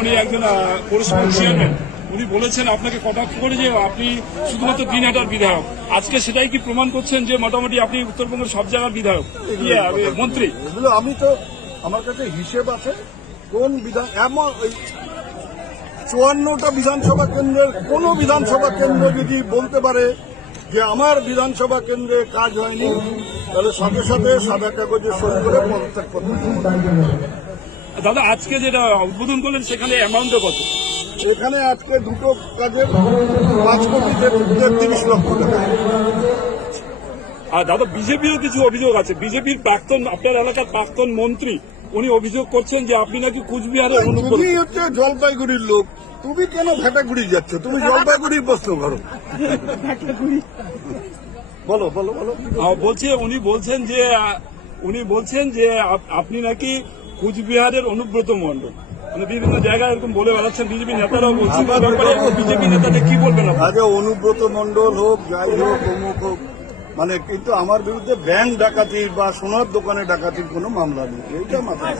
উনি একজন পৌরসভার চেয়ারম্যান উনি বলেছেন, আপনাকে কটাক্ষ করে যে আপনি শুধুমাত্র দিনহাটার বিধায়ক। আজকে সেটাই কি প্রমাণ করছেন যে মোটামুটি আপনি উত্তরবঙ্গের সব জায়গার বিধায়ক? মন্ত্রী? এগুলো আমি তো, আমার কাছে হিসেব আছে, কোন বিধান, এমন চুয়ান্নটা বিধানসভা কেন্দ্রের, কোন বিধানসভা কেন্দ্র যদি বলতে পারে যে আমার বিধানসভা কেন্দ্রে কাজ হয়নি, তাহলে সাথে সাথে সাদা কাগজে সই করে পদত্যাগ করতে। দাদা আজকে যেটা উদ্বোধন করলেন সেখানে অ্যামাউন্টটা কত? এখানে আজকে দুটো কাজের পাঁচ কোটি তেত্রিশ লক্ষ টাকা। আর দাদা বিজেপিরও কিছু অভিযোগ আছে। বিজেপির প্রাক্তন আপনার এলাকার প্রাক্তন মন্ত্রী উনি অভিযোগ করছেন যে আপনি নাকি কুচবিহারের তুমি হচ্ছে জলপাইগুড়ির লোক। তুমি কেন ভেটাগুড়ি যাচ্ছ? তুমি জলপাইগুড়ি প্রশ্ন করো। বলো বলো বলো। বলছি উনি বলছেন যে উনি বলছেন যে আপ- আপনি নাকি কুচবিহারের অনুব্রত মন্ডল মানে বিভিন্ন জায়গায় এরকম বলে বেড়াচ্ছেন বিজেপি নেতারাও বলছেন বিজেপি নেতাদের কি বলবেন আগে অনুব্রত মন্ডল হোক যাই হোক অমুক হোক মানে কিন্তু আমার বিরুদ্ধে ব্যাংক ডাকাতির বা সোনার দোকানে ডাকাতির কোনো মামলা নেই এইটা মাথায়।